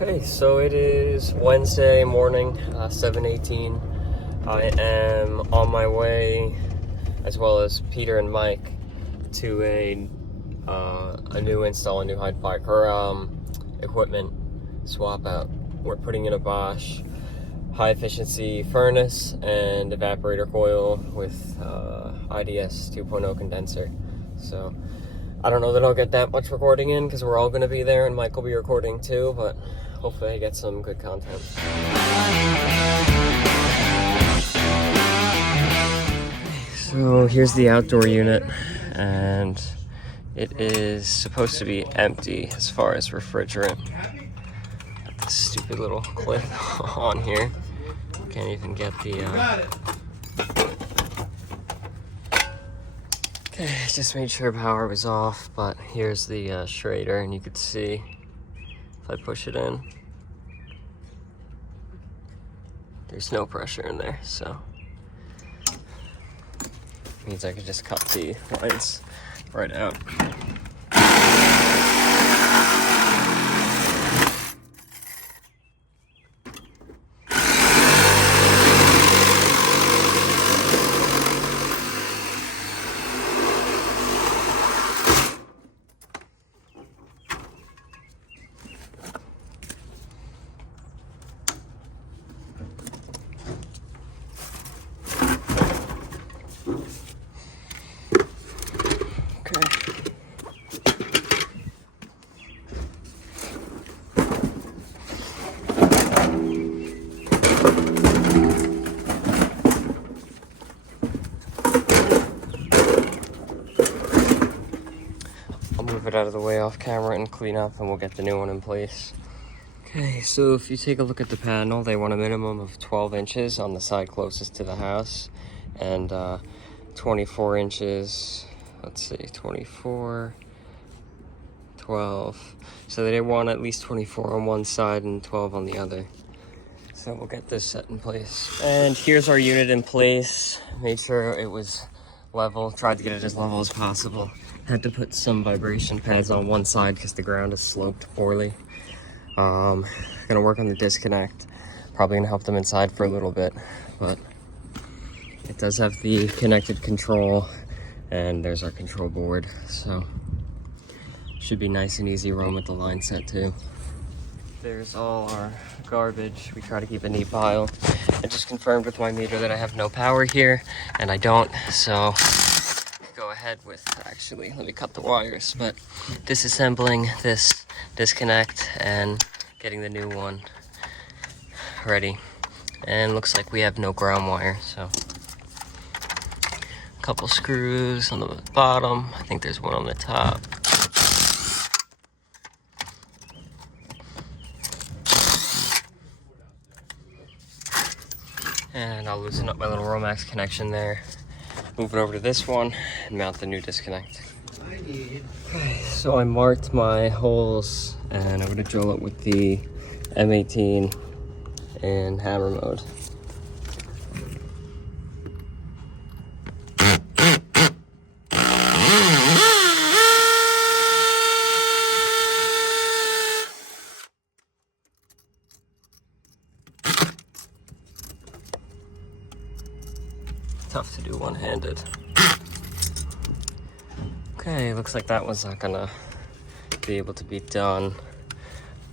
Okay, so it is Wednesday morning, 7:18. I am on my way, as well as Peter and Mike, to a new install, a new HVAC or equipment swap out. We're putting in a Bosch high efficiency furnace and evaporator coil with IDS 2.0 condenser. So I don't know that I'll get that much recording in because we're all going to be there and Mike will be recording too, but hopefully I get some good content. So here's the outdoor unit, and it is supposed to be empty as far as refrigerant. Got this stupid little clip on here. Can't even get the Okay, just made sure power was off, but here's the Schrader, and you could see if I push it in, there's no pressure in there, so means I could just cut the lines right out. I'll move it out of the way off camera and clean up, and we'll get the new one in place. Okay, so if you take a look at the panel, they want a minimum of 12 inches on the side closest to the house, and 24 inches, let's see, 24, 12. So they want at least 24 on one side and 12 on the other. So we'll get this set in place. And here's our unit in place. Made sure it was level, tried to get it as level as possible. Had to put some vibration pads on one side because the ground is sloped poorly. Gonna work on the disconnect. Probably gonna help them inside for a little bit, but it does have the connected control, and there's our control board. So should be nice and easy run with the line set too. There's all our garbage. We try to keep a neat pile. I just confirmed with my meter that I have no power here, and I don't, so go ahead with, actually, let me cut the wires, but disassembling this disconnect and getting the new one ready. And looks like we have no ground wire, so a couple screws on the bottom. I think there's one on the top. And I'll loosen up my little Romax connection there, move it over to this one, and mount the new disconnect. Okay, so I marked my holes, and I'm gonna drill it with the M18 in hammer mode. Tough to do one-handed. Okay, looks like that one's not gonna be able to be done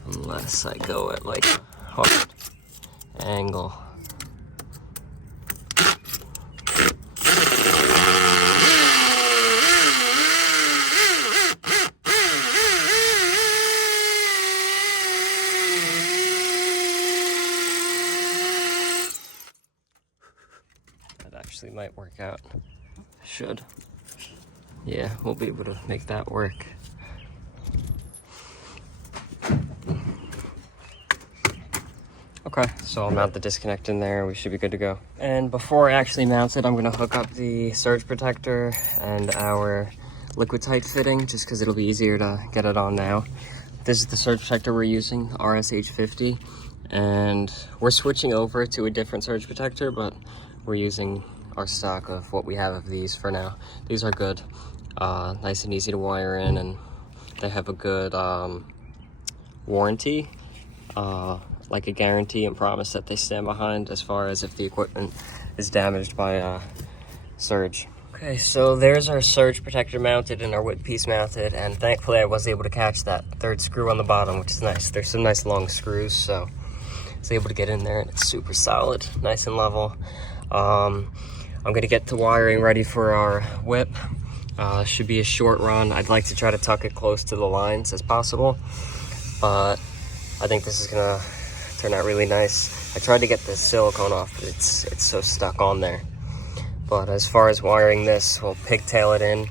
unless I go at like a hard angle. Actually might work out. Should. Yeah, we'll be able to make that work. Okay, so I'll mount the disconnect in there. We should be good to go. And before I actually mount it, I'm gonna hook up the surge protector and our liquid tight fitting, just because it'll be easier to get it on now. This is the surge protector we're using, RSH50, and we're switching over to a different surge protector, but we're using our stock of what we have of these for now. These are good, nice and easy to wire in, and they have a good warranty. like a guarantee and promise that they stand behind as far as if the equipment is damaged by surge. Okay, so there's our surge protector mounted and our whip piece mounted, and thankfully I was able to catch that third screw on the bottom, which is nice. There's some nice long screws, so I was able to get in there, and it's super solid, nice and level. I'm gonna get the wiring ready for our whip. Should be a short run. I'd like to try to tuck it close to the lines as possible, but I think this is gonna turn out really nice. I tried to get the silicone off, but it's so stuck on there. But as far as wiring this, we'll pigtail it in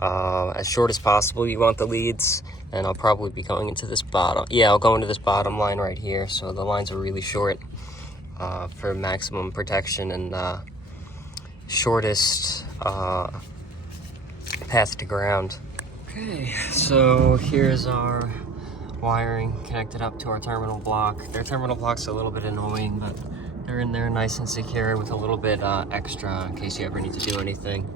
as short as possible. You want the leads, and I'll probably be going into this bottom. Yeah, I'll go into this bottom line right here. So the lines are really short for maximum protection and shortest path to ground. Okay, so here's our wiring connected up to our terminal block. Their terminal block's a little bit annoying, but they're in there nice and secure with a little bit extra in case you ever need to do anything.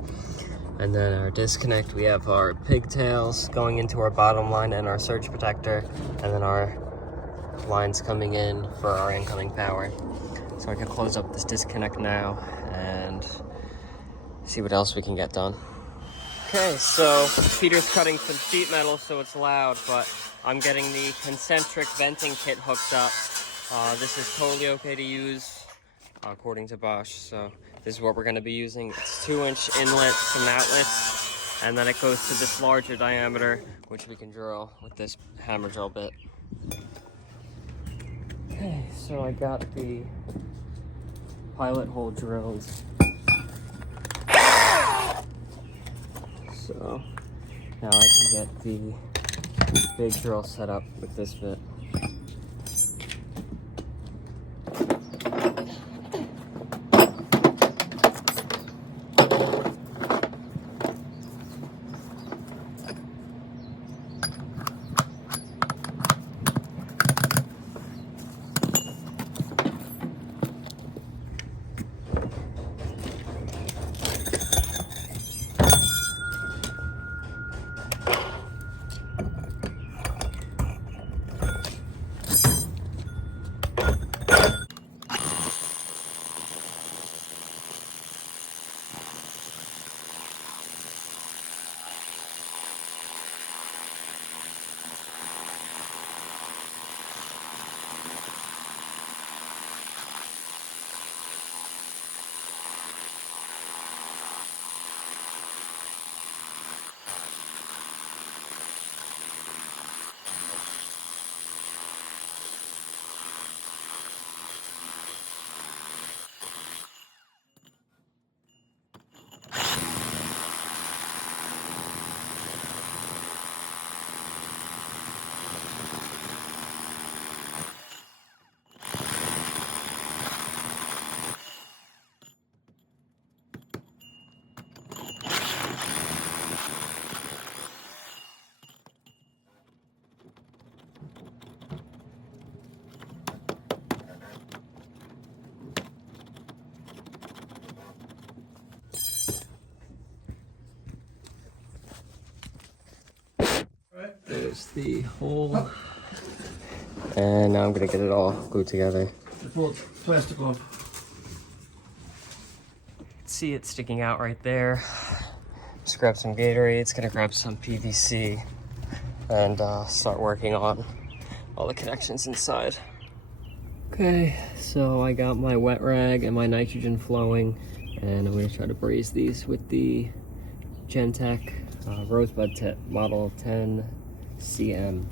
And then our disconnect, we have our pigtails going into our bottom line and our surge protector, and then our lines coming in for our incoming power. So I can close up this disconnect now and see what else we can get done. Okay, so Peter's cutting some sheet metal so it's loud, but I'm getting the concentric venting kit hooked up. This is totally okay to use according to Bosch, so this is what we're going to be using. It's 2-inch inlets and outlets, and then it goes to this larger diameter, which we can drill with this hammer drill bit. Okay, so I got the pilot hole drilled. So now I can get the big drill set up with this bit. There's the hole, and now I'm gonna get it all glued together. Pull plastic off. See it sticking out right there. Just grab some Gatorade. It's gonna grab some PVC and start working on all the connections inside. Okay, so I got my wet rag and my nitrogen flowing, and I'm gonna try to braise these with the Gentech Rosebud tip, model 10CM.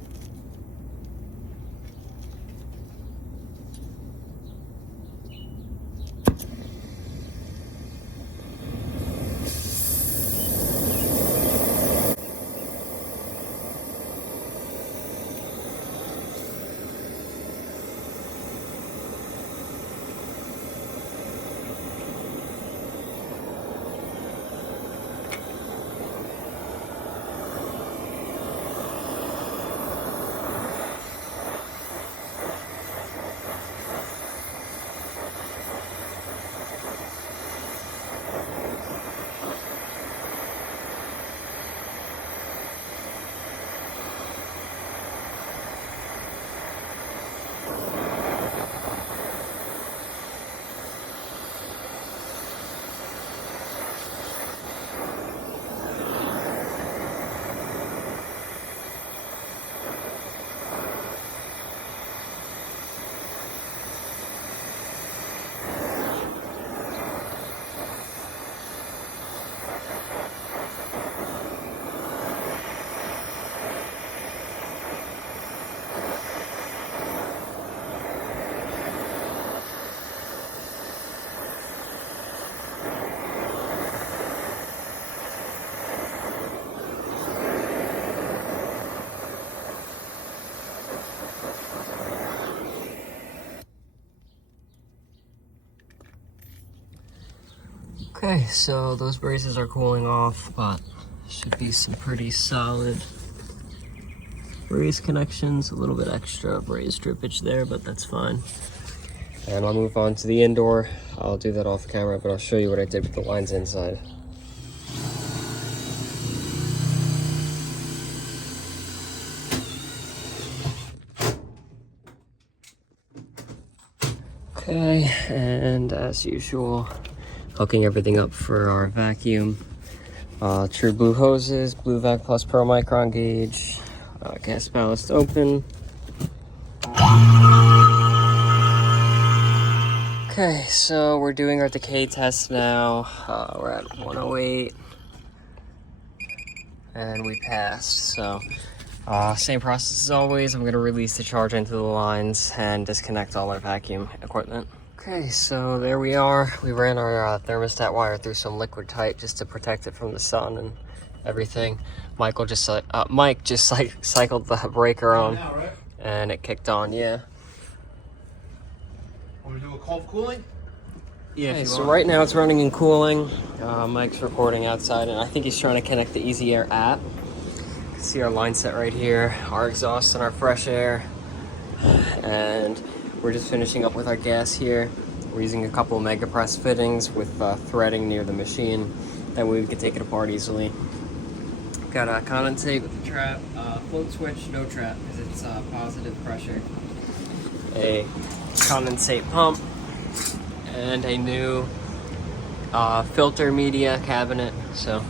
Okay, so those braces are cooling off, but should be some pretty solid brace connections. A little bit extra braze drippage there, but that's fine. And I'll move on to the indoor. I'll do that off camera, but I'll show you what I did with the lines inside. Okay, and as usual, hooking everything up for our vacuum. True blue hoses, blue vac plus pearl micron gauge, gas ballast open. Okay, so we're doing our decay test now. We're at 108 and we passed. So same process as always. I'm gonna release the charge into the lines and disconnect all our vacuum equipment. Okay, so there we are. We ran our thermostat wire through some liquid type just to protect it from the sun and everything. Mike just cycled the breaker on, Now, right? and it kicked on. Yeah. Want me to do a cold cooling? Yeah. Okay, so right now it's running and cooling. Mike's recording outside, and I think he's trying to connect the Easy Air app. You can see our line set right here, our exhaust and our fresh air, and we're just finishing up with our gas here. We're using a couple of mega press fittings with threading near the machine. That way we can take it apart easily. Got a condensate with the trap, float switch, no trap because it's positive pressure. A condensate pump, and a new filter media cabinet. So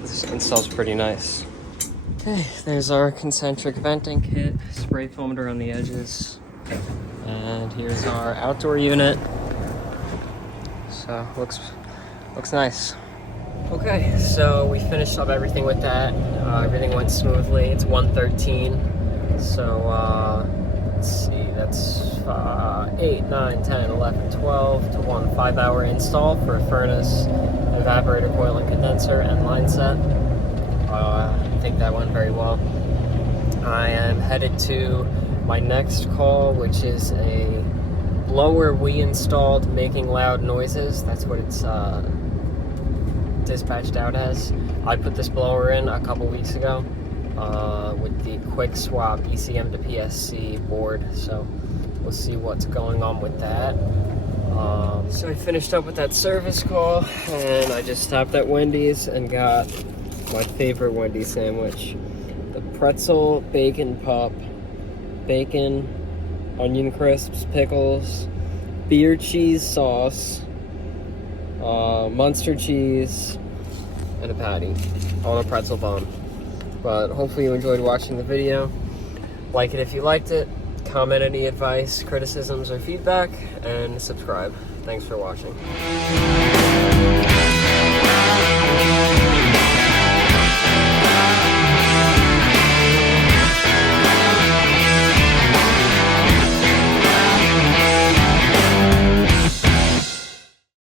this installs pretty nice. Okay, there's our concentric venting kit, spray foamer on the edges. And here's our outdoor unit. So looks nice. Okay, so we finished up everything with that. Everything went smoothly. It's 113. So let's see, that's 8, 9, 10, 11, 12 to 1 5-hour install for a furnace, evaporator coil and condenser, and line set. I think that went very well. I am headed to my next call, which is a blower we installed making loud noises. That's what it's dispatched out as. I put this blower in a couple weeks ago with the quick swap ECM to PSC board, so we'll see what's going on with that. So I finished up with that service call, and I just stopped at Wendy's and got my favorite Wendy's sandwich, the pretzel bacon pup, bacon, onion crisps, pickles, beer cheese sauce, Munster cheese, and a patty on a pretzel bun. But hopefully you enjoyed watching the video. Like it if you liked it, comment any advice, criticisms, or feedback, and subscribe. Thanks for watching.